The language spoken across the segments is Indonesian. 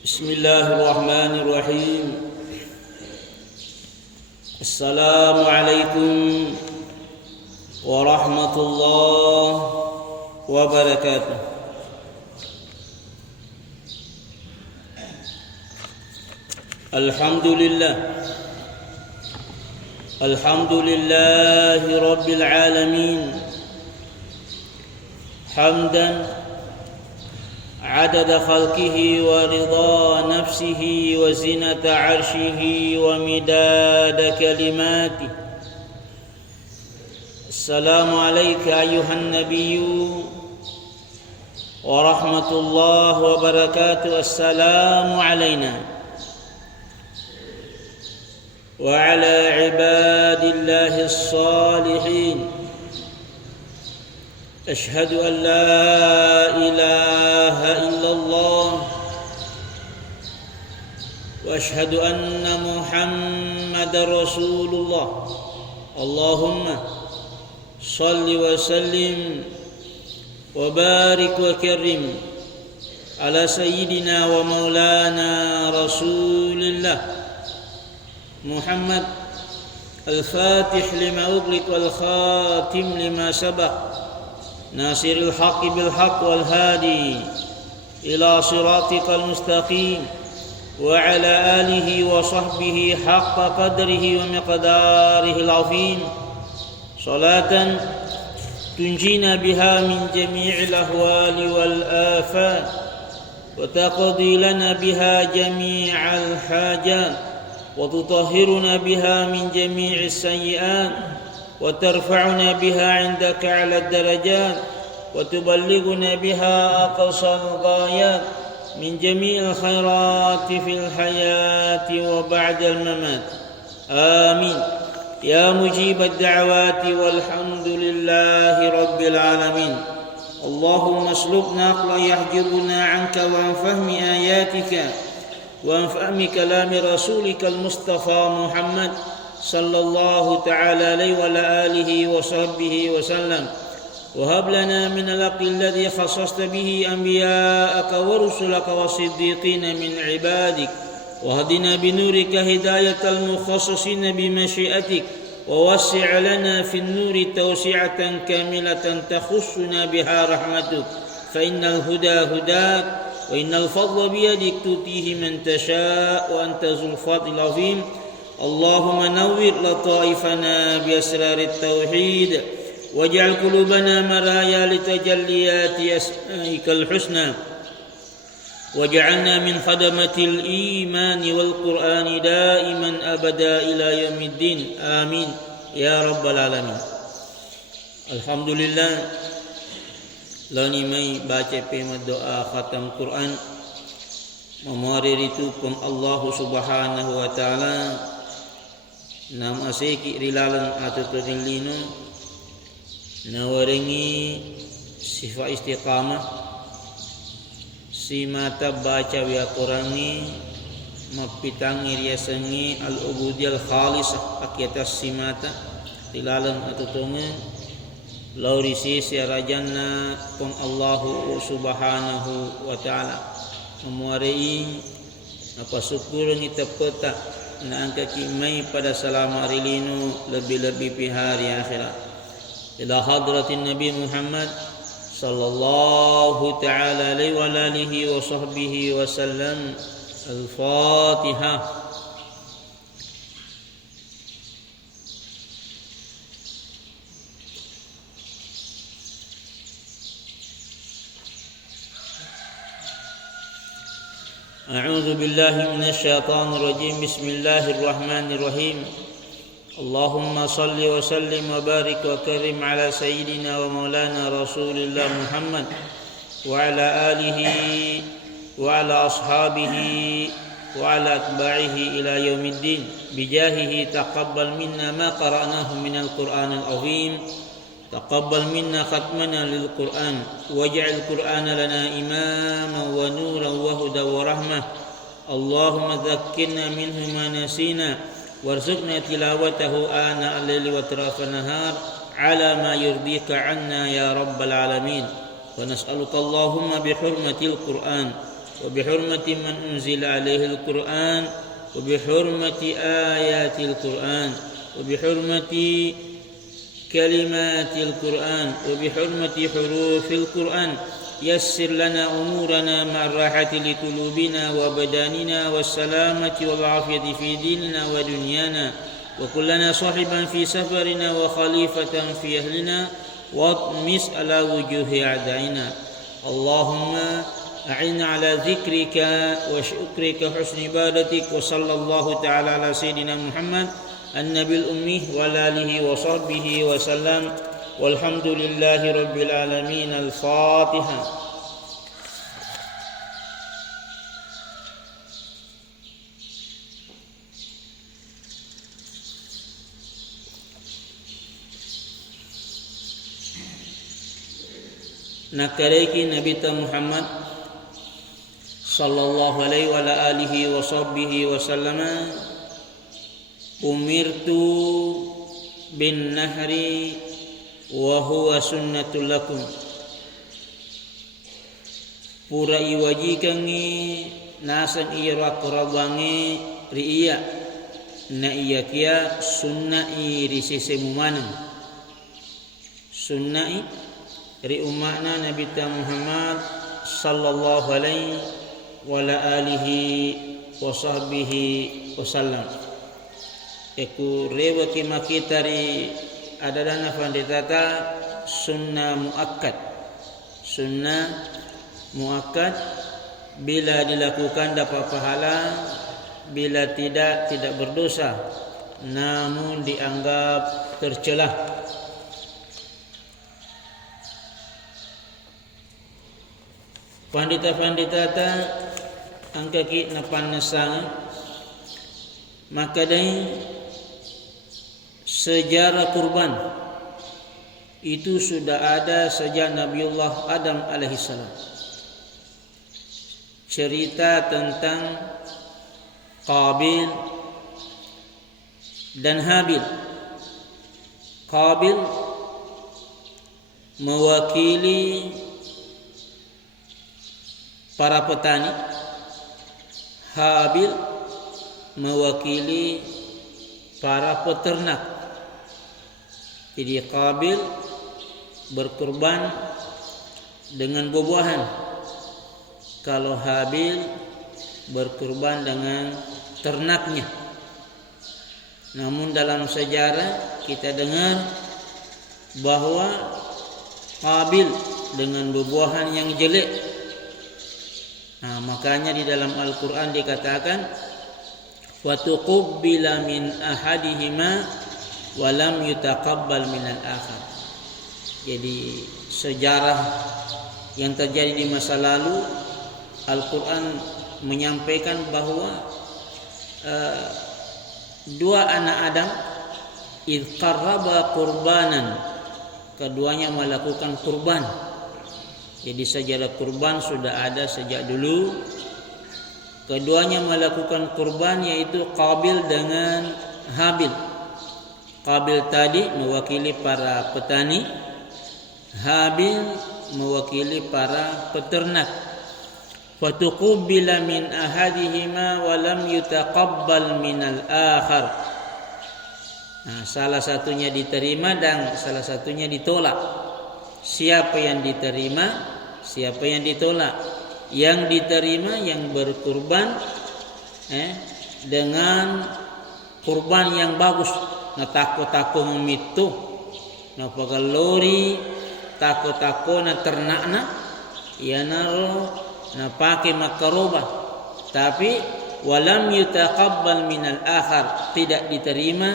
Bismillahirrahmanirrahim. Assalamualaikum warahmatullahi wabarakatuh. Alhamdulillahi rabbil alamin. Hamdan عدد خلقه ورضا نفسه وزنة عرشه ومداد كلماته. السلام عليك أيها النبي ورحمة الله وبركاته. السلام علينا وعلى عباد الله الصالحين. أشهد أن لا إله إلا الله وأشهد أن محمدا رسول الله. اللهم صل وسلم وبارك وكرم على سيدنا ومولانا رسول الله محمد الفاتح لما أغلق والخاتم لما سبق ناصر الحق بالحق والهادي إلى صراطك المستقيم وعلى آله وصحبه حق قدره ومقداره العظيم. صلاة تنجينا بها من جميع الأهوال والآفات وتقضي لنا بها جميع الحاجات وتطهرنا بها من جميع السيئات وترفعنا بها عندك على الدرجات وتبلغنا بها أقصى الغايات من جميع الخيرات في الحياة وبعد الممات. آمين يا مجيب الدعوات والحمد لله رب العالمين. اللهم اسلكنا عقلا يحجبنا عنك وعن فهم آياتك وعن فهم كلام رسولك المصطفى محمد صلى الله تعالى عليه وعلى آله وصحبه وسلم. وهب لنا من العقل الذي خصصت به أنبياءك ورسلك والصديقين من عبادك، واهدنا بنورك هداية المخصصين بمشيئتك، ووسع لنا في النور توسعة كاملة تخصنا بها رحمتك، فإن الهدى هداك وإن الفضل بيدك تؤتيه من تشاء وأنت ذو الفضل العظيم. اللهم نور لطائفنا بأسرار التوحيد واجعل قلوبنا مرايا لتجليات أسمائك الحسنى واجعلنا من خدمة الإيمان والقرآن دائما أبدا إلى يوم الدين. آمين يا رب العالمين. Alhamdulillah, lani mai baca pema doa khatam Quran memori itu pun Allah Subhanahu wa taala nam aseki rilalan atau tudilino nawarengi sifat istiqamah si mata baca wa Qurangi mapitangi riasangi al-ubudiyal khalisah akiatas si mata rilalan atau tunge laurisi siarajanna pun Allah Subhanahu wa taala memuarai apa syukur kita peta na angka kimai pada selama rilinu lebih-lebih pi hari akhirat ila hadratin Nabi Muhammad sallallahu taala alaihi wa alihi wa sahbihi wa sallam. Al-Fatihah. أعوذ بالله من الشيطان الرجيم. بسم الله الرحمن الرحيم. اللهم صل وسلم وبارك وكرم على سيدنا ومولانا رسول الله محمد وعلى آله وعلى أصحابه وعلى أتباعه إلى يوم الدين. بجاهه تقبل منا ما قرأناه من القرآن العظيم. تقبل منا ختمنا للقرآن واجعل القرآن لنا إماما ونورا وهدى ورحمة. اللهم ذكرنا منه ما نسينا وارزقنا تلاوته آناء الليل وأطراف النهار على ما يرضيك عنا يا رب العالمين. ونسألك اللهم بحرمة القرآن وبحرمة من أنزل عليه القرآن وبحرمة آيات القرآن وبحرمة كلمات القرآن وبحرمة حروف القرآن يسر لنا أمورنا مع الراحة لقلوبنا وبداننا والسلامة والعافية في ديننا ودنيانا، وكلنا صاحبا في سفرنا وخليفة في أهلنا واطمس على وجوه أعدائنا. اللهم أعنا على ذكرك وشكرك وحسن عبادتك. وصلى الله تعالى على سيدنا محمد النبي الأمي وعلى آله وصحبه وسلم، والحمد لله رب العالمين. الفاتحة. Nakareki Nabi Muhammad sallallahu alaihi wa alihi wa sahbihi wa sallama, umirtu bin nahri wa huwa sunnatul lakum. Pura iwajikangi nasan ira karabangi riya na iya kia sunnai risise mumanang sunnai ri umatna Nabi Muhammad sallallahu alaihi wa alihi wa sahbihi wasallam. Eku rewa ki makitari adadana panditata sunnah muakkad. Sunnah muakkad bila dilakukan dapat pahala, bila tidak berdosa, namun dianggap tercelah. Pandita-pandita angkaki napanasang maka dari sejarah kurban itu sudah ada sejak Nabiullah Adam alaihissalam. Cerita tentang Qabil dan Habil. Qabil mewakili para petani, Habil mewakili para peternak. Jadi Qabil berkurban dengan buah-buahan, kalau Habil berkurban dengan ternaknya. Namun dalam sejarah kita dengar bahwa Qabil dengan buah-buahan yang jelek. Nah, makanya di dalam Al-Quran dikatakan wa tuqabbila min ahadihima wa lam yutaqabbal minal akhar. Jadi sejarah yang terjadi di masa lalu, Al-Quran menyampaikan bahwa dua anak Adam idh qarraba qurbanan, keduanya melakukan kurban. Jadi sejarah kurban sudah ada sejak dulu. Keduanya melakukan kurban, yaitu Qabil dengan Habil. Qabil tadi mewakili para petani, Habil mewakili para peternak. Fatuqubila min ahadihima wa lam yutaqabbal minal akhar. Nah, salah satunya diterima dan salah satunya ditolak. Siapa yang diterima, siapa yang ditolak? Yang diterima yang berkurban dengan kurban yang bagus. Na tako-tako memitu, na pagalori tako-tako na ternakna, ya naro na pakai makaroba. Tapi walam yutaqabbal minal akhar, tidak diterima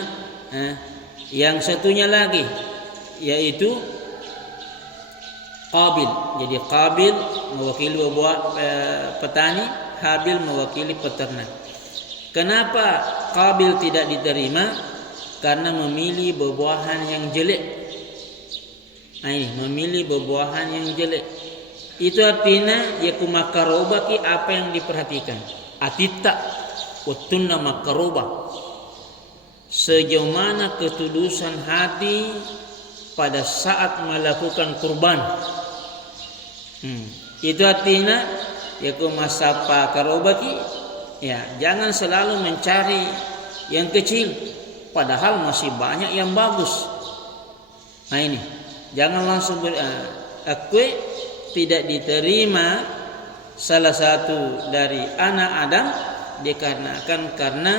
yang satunya lagi, yaitu Qabil. Jadi Qabil mewakili petani, Habil mewakili peternak. Kenapa Qabil tidak diterima? Karena memilih buah-buahan yang jelek. Nah, ini memilih buah-buahan yang jelek. Itu artinya yaku makaroba ki apa yang diperhatikan. Atita watunna makaroba. sejauh mana ketulusan hati pada saat melakukan kurban. Itu artinya yaku masapa karobaki, ya jangan selalu mencari yang kecil padahal masih banyak yang bagus. Nah ini jangan langsung akui tidak diterima salah satu dari anak Adam dikarenakan karena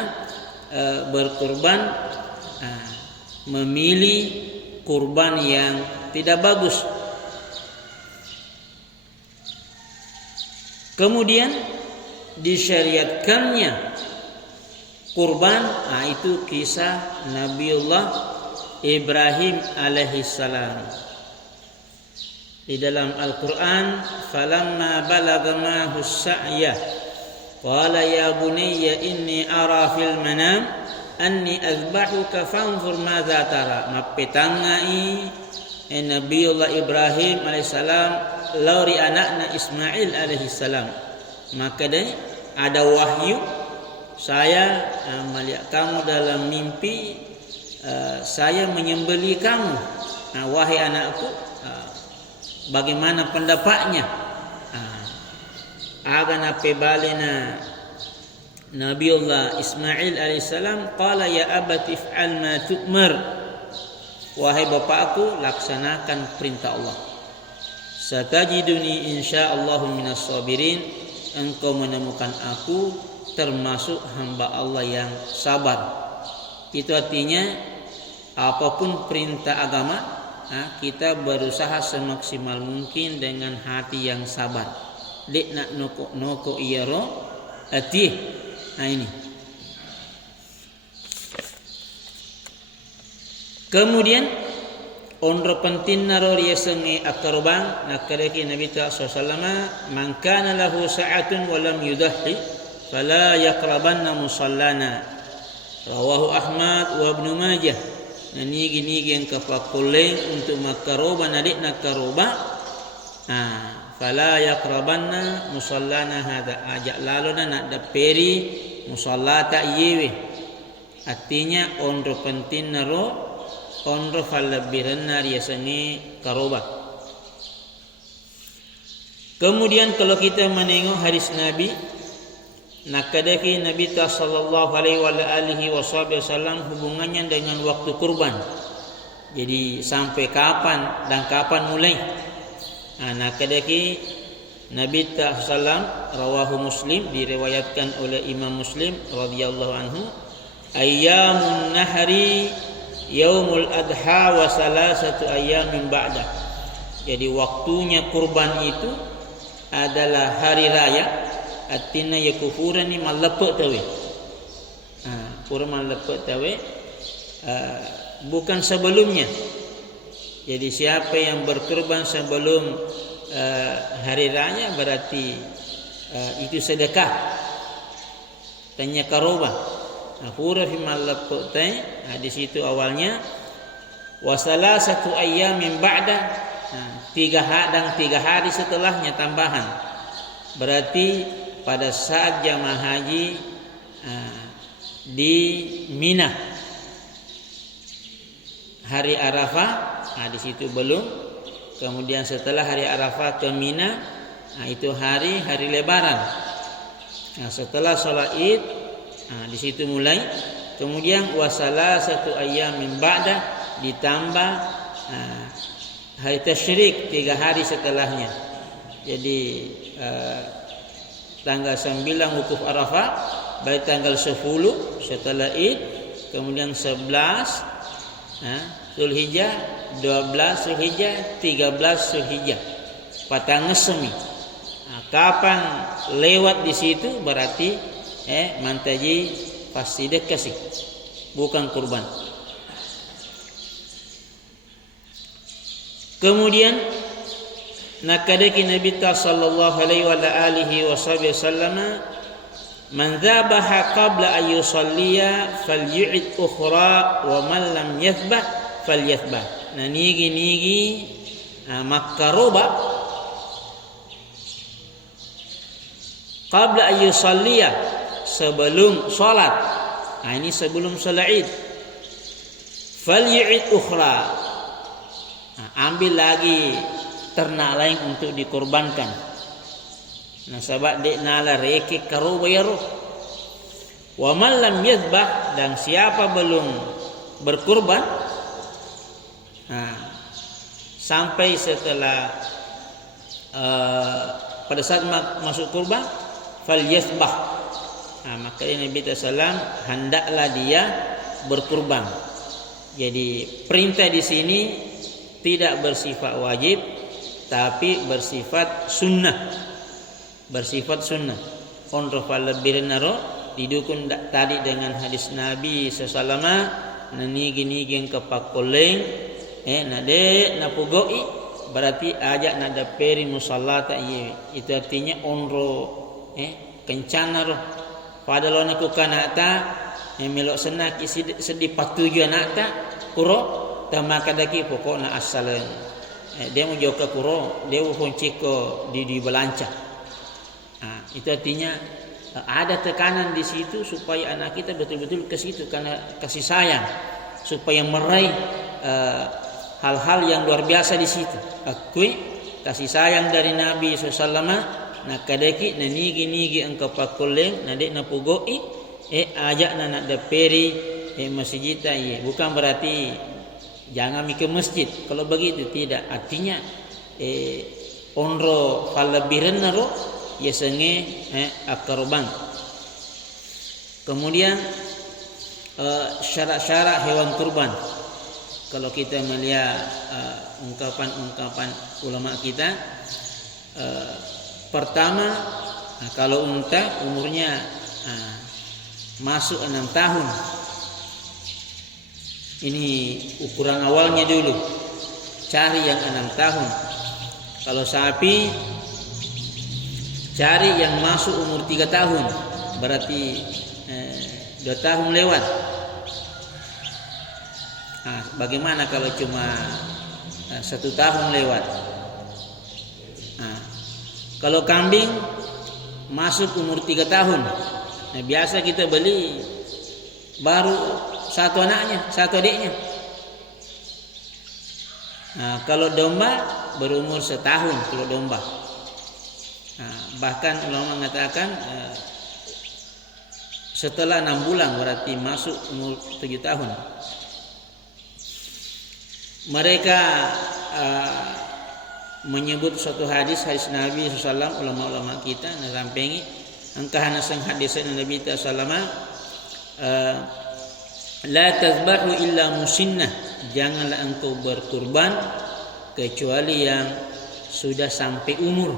berkurban memilih kurban yang tidak bagus. Kemudian disyariatkannya kurban, itu kisah Nabiullah Ibrahim alaihissalam. Di dalam Al-Quran, falamma balagha ma'ahu as-sa'ya qala ya bunayya inni ara fil manam anni azbahuka fanzur madza tara. Mapetangai Nabiullah Ibrahim alaihissalam lauri anakna Ismail alaihissalam. Maka ada wahyu, saya melihat kamu dalam mimpi, saya menyembelih kamu. Wahai anakku, bagaimana pendapatnya? Agana pebalena Nabiullah Ismail alaihissalam qala ya abati if'al ma tu'mar. Wahai bapakku, laksanakan perintah Allah. Satajiduni insyaallahu minas sabirin. Engkau menemukan aku termasuk hamba Allah yang sabar. Itu artinya apapun perintah agama, kita berusaha semaksimal mungkin dengan hati yang sabar. Dek nak noko iyaro atih. Nah ini. Kemudian ondro penting naro riasengi akarobang nakareki Nabi SAW man kana lahu sa'atun wa lam yudahhi fala yaqrabanna musallana. Rawahu Ahmad wa Ibnu Majah. Nigi yang kapakuleng untuk makaroba nadik nakaroba. Fala yaqrabanna musallana hada. Ajak lalu nak daperi musallata yewe. Artinya ondro penting naro ondro falabiranna riasangi karoba. Kemudian kalau kita menengok hadis Nabi, nakadaki Nabi sallallahu alaihi wasallam hubungannya dengan waktu kurban. Jadi sampai kapan dan kapan mulai? Nakadaki Nabi sallallahu rawahu Muslim, diriwayatkan oleh Imam Muslim radhiyallahu anhu, ayyamun nahri yaumul adha wa salasatu ayyamin ba'da. Jadi waktunya kurban itu adalah hari raya. Artinya ya kufuran ni malapet tawe. Kurban malapet tawe bukan sebelumnya. Jadi siapa yang berkurban sebelum hari raya berarti itu sedekah. Tanya karoba. Pura fi malapet di situ awalnya wasalasatu ayyamin ba'da, 3 hari setelahnya tambahan. Berarti pada saat jamaah haji di Mina hari Arafah, di situ belum. Kemudian setelah hari Arafah ke Mina, itu hari Lebaran. Setelah sholat Id, di situ mulai. Kemudian wasalasatu ayyamin ba'da ditambah hari tasyrik 3 hari setelahnya. Jadi tanggal 9 wukuf Arafah, baik tanggal 10 setelah Id, kemudian 11 Zulhijjah, 12 Zulhijjah, 13 Zulhijjah. Patang ngesemi. Kapan lewat di situ berarti mantaji pasti dekasi, bukan kurban. Kemudian nakadaki Nabi sallallahu alaihi wasallam, man dzabaha qabla an yusalliya falyu'id ukhra wa man lam yathbah falyathbah. Nah nigi makaroba qabla an yusalliya, sebelum salat. Ini sebelum salat Id. faly'id ukhra. Ambil lagi ternak lain untuk dikorbankan. Nah sebab dek nala reke karo bayaro. Wa man lam yadhbah, dan siapa belum berkurban, sampai setelah pada saat masuk kurban, falyasbah. Maka Nabi SAW hendaklah dia berkurban. Jadi perintah di sini tidak bersifat wajib, tapi bersifat sunnah. Bersifat sunnah. Onro falabirnaro didukun tadi dengan hadis Nabi SAW, nani gini kepak koleng, nade napugoi, berarti ajak nada peri musallata iya. Itu artinya onro kencana roh. Padahal nak kanata melok senak sedih patuju anata kuro tamakadaki pokokna asalan. Dia mau joka kuro, dia kunci ko di belanca. Itu artinya ada tekanan di situ supaya anak kita betul-betul ke situ karena kasih sayang, supaya meraih hal-hal yang luar biasa di situ. Akui kasih sayang dari Nabi SAW. Nak kadeki nigi engkau pakuleng nadek napugoi ajak nak daperi masjid iya. Bukan berarti jangan ke masjid. Kalau begitu tidak, artinya onro falabiran naro ya senge akarobang. Kemudian syarat-syarat hewan kurban. Kalau kita melihat ungkapan ulama kita, pertama, kalau unta umurnya masuk 6 tahun. Ini ukuran awalnya dulu. Cari yang 6 tahun. Kalau sapi, cari yang masuk umur 3 tahun. Berarti 2 tahun lewat. Bagaimana kalau cuma 1 tahun lewat? Kalau kambing masuk umur 3 tahun. Nah, biasa kita beli baru 1 anaknya, 1 adiknya. Kalau domba berumur 1 tahun kalau domba. Bahkan ulama mengatakan setelah 6 bulan berarti masuk umur 7 tahun. Mereka menyebut suatu hadis Nabi SAW, ulama-ulama kita narampengi angkahana sang hadis Nabi SAW, la tazbahu illa musinnah, janganlah engkau berkurban kecuali yang sudah sampai umur.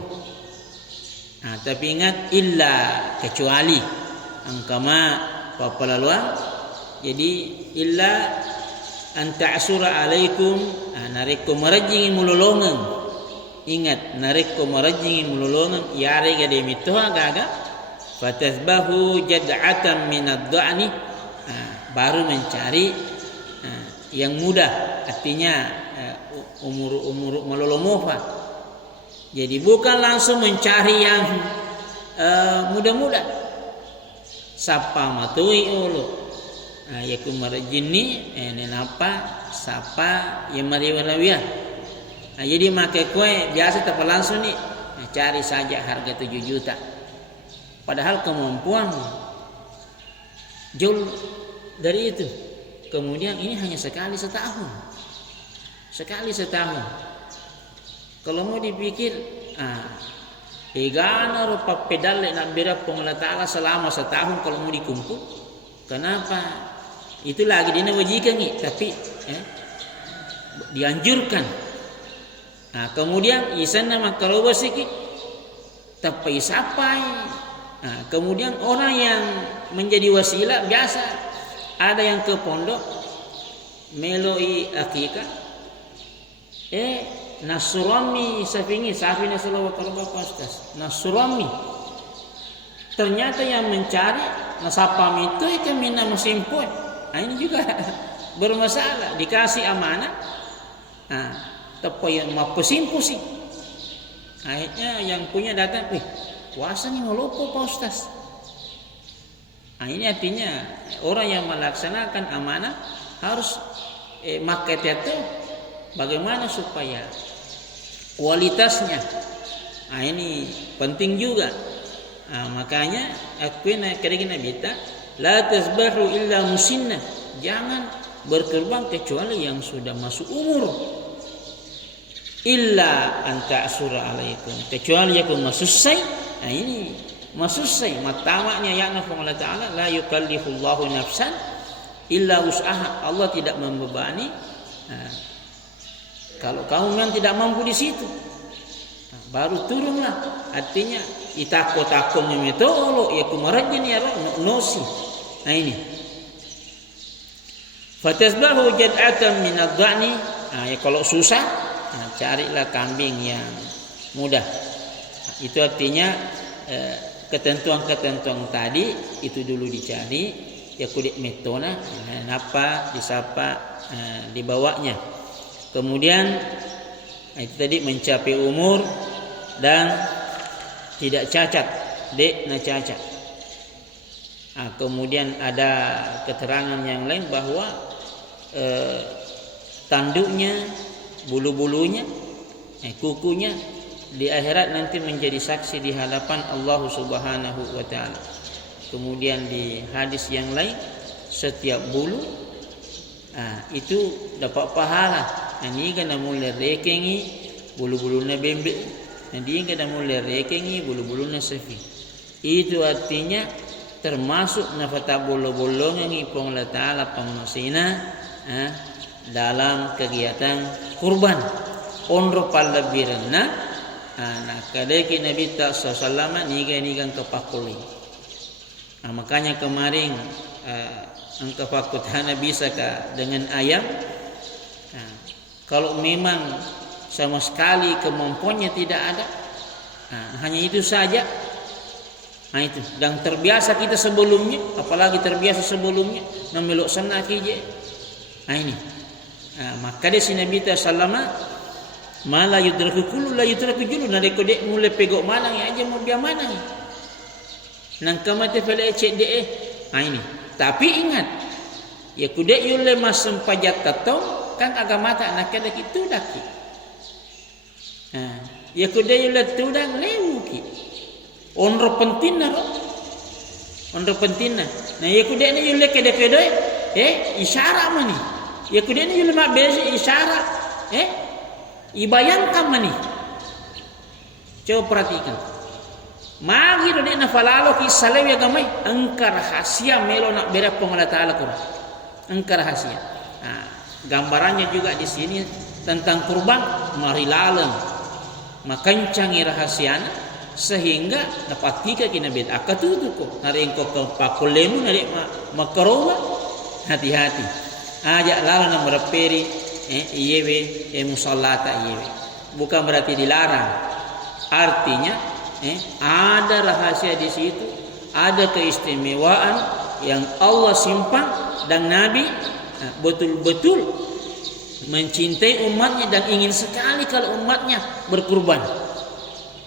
Tapi ingat illa, kecuali angkama papalaluan. Jadi illa anta asura alaikum, nareko marajingi mulolongan. Ingat, nareko marajingi mulolongan yare gade mitoha gaga fatasbahu jad'atan minad dha'ni, baru mencari yang muda, artinya umur melolomofa. Jadi bukan langsung mencari yang muda-muda. Sapa matui ulu yakum marajini nenapa sapa yang mariwarawiyah. Jadi makai kue biasa tak langsung nih cari saja harga 7 juta. Padahal kemampuan jauh dari itu. Kemudian ini hanya sekali setahun. Kalau mau dipikir, egana rupa pedal nak beda pengelola ta'ala selama setahun kalau mau dikumpul. Kenapa? Itu lagi dia wajikan nih, tapi dianjurkan. Kemudian isan nama kalau basiki tapi sapai. Kemudian orang yang menjadi wasilah biasa, ada yang ke pondok meloi akikah, Nasrani safingi nasalawa kalba pastas Nasrani. Ternyata yang mencari nasapam itu kami nama simpon. Ini juga bermasalah, dikasih amanah. Tapi yang mapesimpu sih. Akhirnya yang punya datang, puasa nih mau lupa Pak Ustaz. Ini artinya orang yang melaksanakan amanah harus market itu bagaimana supaya kualitasnya. Nah, ini penting juga. Makanya aku kira-kira bita la tasbahu illa musinna. Jangan berkurban kecuali yang sudah masuk umur. Illa anta asura alaikum. Kecuali yang masusai. Nah, ini masusai. Matamanya yakna Allah Ta'ala la yukallifullahu nafsan illa wus'aha. Allah tidak membebani. Kalau kamu memang tidak mampu di situ, baru turunlah. Artinya itako-takomnya metolo ya kumarajin ya nosi. Nah ini. Fatasbahu jad'atan min ad-dha'ni. Ya kalau susah, carilah kambing yang mudah. Itu artinya ketentuan-ketentuan tadi itu dulu dicari. Ya kudik metona, napa disapa dibawanya. Kemudian itu tadi mencapai umur dan tidak cacat, cacat. Kemudian ada keterangan yang lain bahwa tanduknya, bulu-bulunya, kukunya di akhirat nanti menjadi saksi di hadapan Allah Subhanahu wa Ta'ala. Kemudian di hadis yang lain, setiap bulu itu dapat pahala. Ini kena mulai rekengi bulu-bulunya bembek. Nanti kena mulai rekengi bulu-bulunya sefi. Itu artinya termasuk nafata bulu-bulu yang ipong Allah Ta'ala pamasina dalam kegiatan kurban. Onro palabirna kadeki Nabi sallallahu niga kepakuli. Makanya kemarin angka fakutana bisa dengan ayam. Kalau memang sama sekali kemampuannya tidak ada, hanya itu saja. Nah itu, dan terbiasa kita sebelumnya, apalagi terbiasa sebelumnya, namelok sana kije. Nah ini, maka di sini Nabi Sallama malah yudraku kulu la yudraku julu. Nade kode mulai pegok manang ya aja mau biar manang. Nang kamate pele cek de. Nah ini, tapi ingat, ya kude yule masem pajat tatong. Kan agama tak nak ada gitu daki. Ya kuda yulat tudang lewu ki. Onro pentina ro. Onro pentina. Nah ya kuda ni yulat kede isyarat mani. Ya kuda ni yulat mak besi isyarat. Ibayangkan mani. Coba perhatikan. Magi ro na falalo ki salewi agamai angkar rahasia melo nak berapong Allah Ta'ala Quran. Angkar rahasia. Gambarannya juga di sini tentang kurban marilalem makancangi rahasiana sehingga dapat tiga kina bed akatutu ko nari engko ke pakulemu nari makaroba hati-hati ajak lalu na mereperi iyewe musallata iyewe bukan berarti dilarang artinya ada rahasia di situ ada keistimewaan yang Allah simpan dan Nabi betul-betul mencintai umatnya dan ingin sekali kalau umatnya berkurban.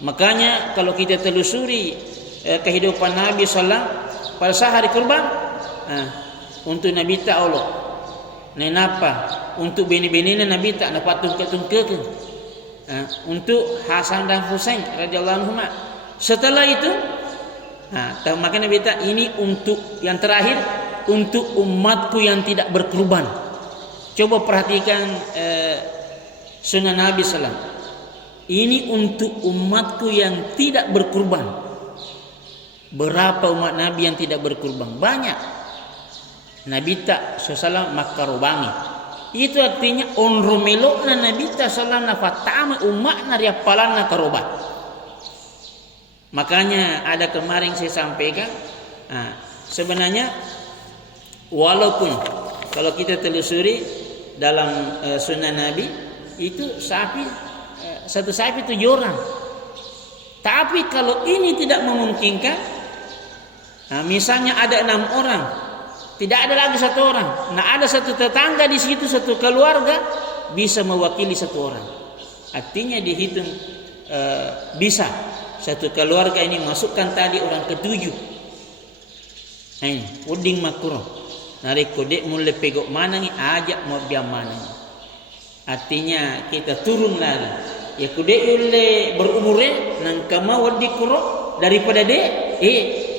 Makanya kalau kita telusuri kehidupan Nabi Sallam pada saat hari kurban, untuk Nabi tak Allah, nenapa untuk bini-bininya Nabi tak dapat tungke-tungkekan, untuk Hasan dan Husain radhiyallahu anhuma. Setelah itu, maka Nabi tak ini untuk yang terakhir. Untuk umatku yang tidak berkurban. Coba perhatikan sunnah Nabi Sallam. Ini untuk umatku yang tidak berkurban. Berapa umat Nabi yang tidak berkurban? Banyak. Nabi tak sallam makarubangi. Itu artinya onro melokna Nabi tak sallam nafatama umatna riapalanna karoban. Makanya ada kemarin saya sampaikan. Sebenarnya walaupun kalau kita telusuri dalam sunnah Nabi itu satu sapi 7 orang. Tapi kalau ini tidak memungkinkan, misalnya ada 6 orang, tidak ada lagi 1 orang. Nah ada satu tetangga di situ, satu keluarga bisa mewakili 1 orang. Artinya dihitung bisa satu keluarga ini masukkan tadi orang ke-7. Nah ini uding makruh. Narik kodek mulai pegok mana ni ajak mau biar mana. Artinya kita turun lagi. Ya kodek mulai berumurnya nang kama wadi kuro daripada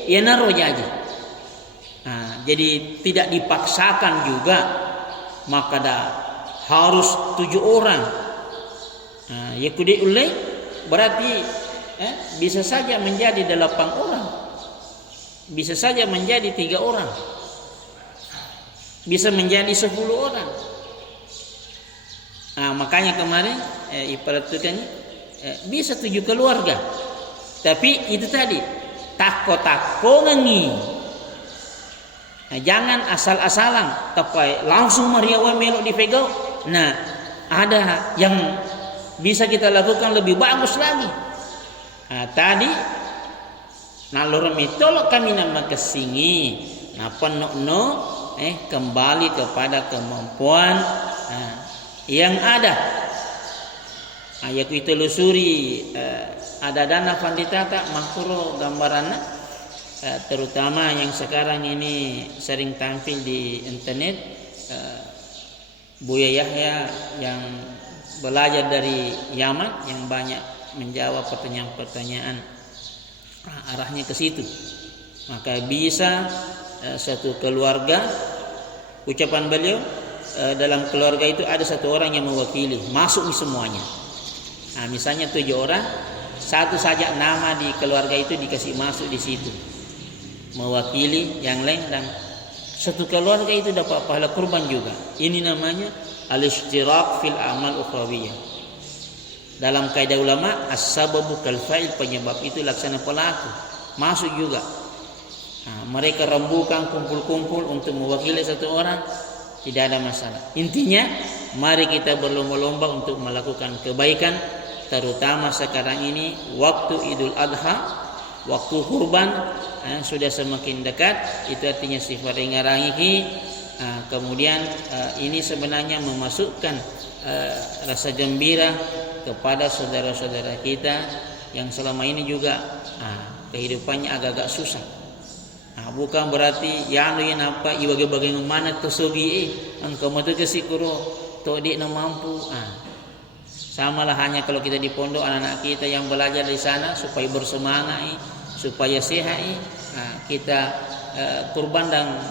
ya naro aja. Jadi tidak dipaksakan juga, maka dah harus 7 orang. Ya kudai ulai berarti bisa saja menjadi 8 orang, bisa saja menjadi 3 orang, bisa menjadi 10 orang. Makanya kemarin ibaratkan bisa 7 keluarga, tapi itu tadi tako ngangi. Jangan asal-asalan tapi langsung mariawan melok dipegau. Nah, ada yang bisa kita lakukan lebih bagus lagi. Tadi nalur mitolog kami nama kesingi. Napa no kembali kepada kemampuan yang ada. Ya kita telusuri ada dana panditata makro gambarannya. Terutama yang sekarang ini sering tampil di internet, Buya Yahya yang belajar dari Yaman yang banyak menjawab pertanyaan-pertanyaan, arahnya ke situ. Maka bisa satu keluarga, ucapan beliau, dalam keluarga itu ada 1 orang yang mewakili, masuk di semuanya. Misalnya 7 orang, 1 saja nama di keluarga itu dikasih masuk di situ, mewakili yang lain, dan satu keluarga itu dapat pahala kurban juga. Ini namanya al-ishtirak fil amal ukhrawiyah. Dalam kaidah ulama, as-sababu kal fa'il, penyebab itu laksana pelaku, masuk juga. Mereka rembukan kumpul-kumpul untuk mewakili 1 orang, tidak ada masalah. Intinya mari kita berlomba-lomba untuk melakukan kebaikan, terutama sekarang ini waktu Idul Adha, waktu kurban sudah semakin dekat. Itu artinya sifat ringarangi. Kemudian ini sebenarnya memasukkan rasa gembira kepada saudara-saudara kita yang selama ini juga kehidupannya agak-agak susah. Bukan berarti ya apa bagaimana tersogi engkau mau tu kasih kuro to dia no mampu. Samalah hanya kalau kita di pondok, anak-anak kita yang belajar di sana supaya bersemangat, supaya sehat, kita kurban dan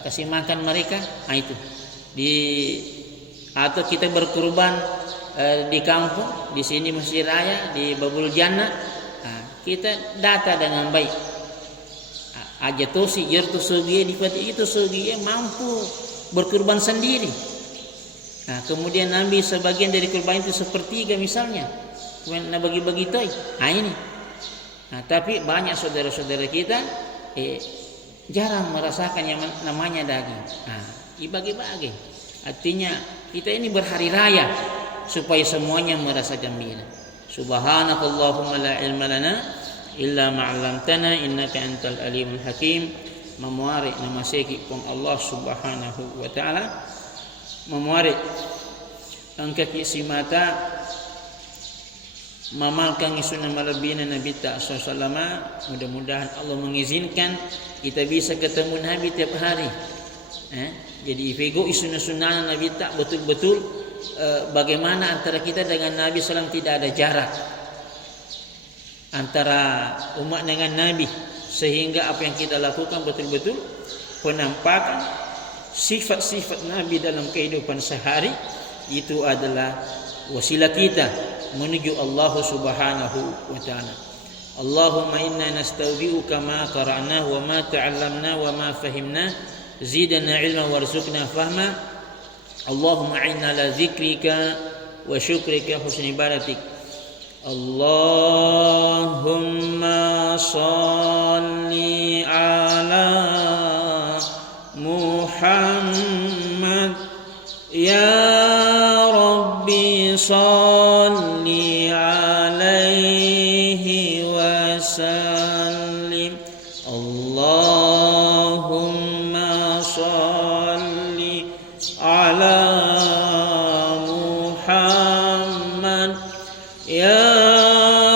kasih makan mereka. Itu atau kita berkurban di kampung, di sini Masjid Raya di Babul Jannah, kita data dengan baik. Aja tosi jertu sogie di itu sogie mampu berkurban sendiri. Kemudian Nabi sebagian dari kurban itu sepertiga misalnya, kemudian bagi-bagi toy. Ini. Tapi banyak saudara-saudara kita jarang merasakan yang namanya daging. Dibagi-bagi. Artinya kita ini berhari raya supaya semuanya merasa gembira. Subhanakallahumma la ilma lana illa ma'allamtana innaka antal alimul hakim. Memuari nama seki pun Allah Subhanahu wa taala. Memuari angkat isi mata mamalkan sunnah malabina Nabi sallallahu. Mudah-mudahan Allah mengizinkan kita bisa ketemu Nabi tiap hari. Jadi ifego sunnah Nabi tak betul-betul bagaimana antara kita dengan Nabi sallallahu tidak ada jarak antara umat dengan Nabi, sehingga apa yang kita lakukan betul-betul penampakan sifat-sifat Nabi dalam kehidupan sehari. Itu adalah wasilah kita menuju Allah Subhanahu wa taala. Allahumma inna nastaudi'uka ma qara'na wa ma ta'allamna wa ma fahimna zidna ilma warzuqna fahma. Allahumma a'inna ala dzikrika wa syukrika husni ibadatik. Allahumma shalli ala Muhammad ya Rabbi salli alaihi wasallim. Allahumma salli ala Muhammad ya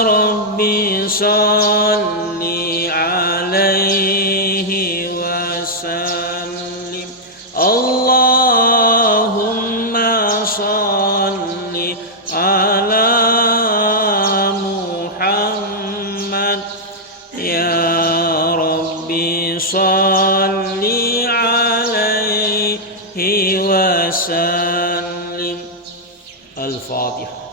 Rabbi salli alaihi wasallim. على محمد يا ربي صل عليه وسلم. الفاتحة.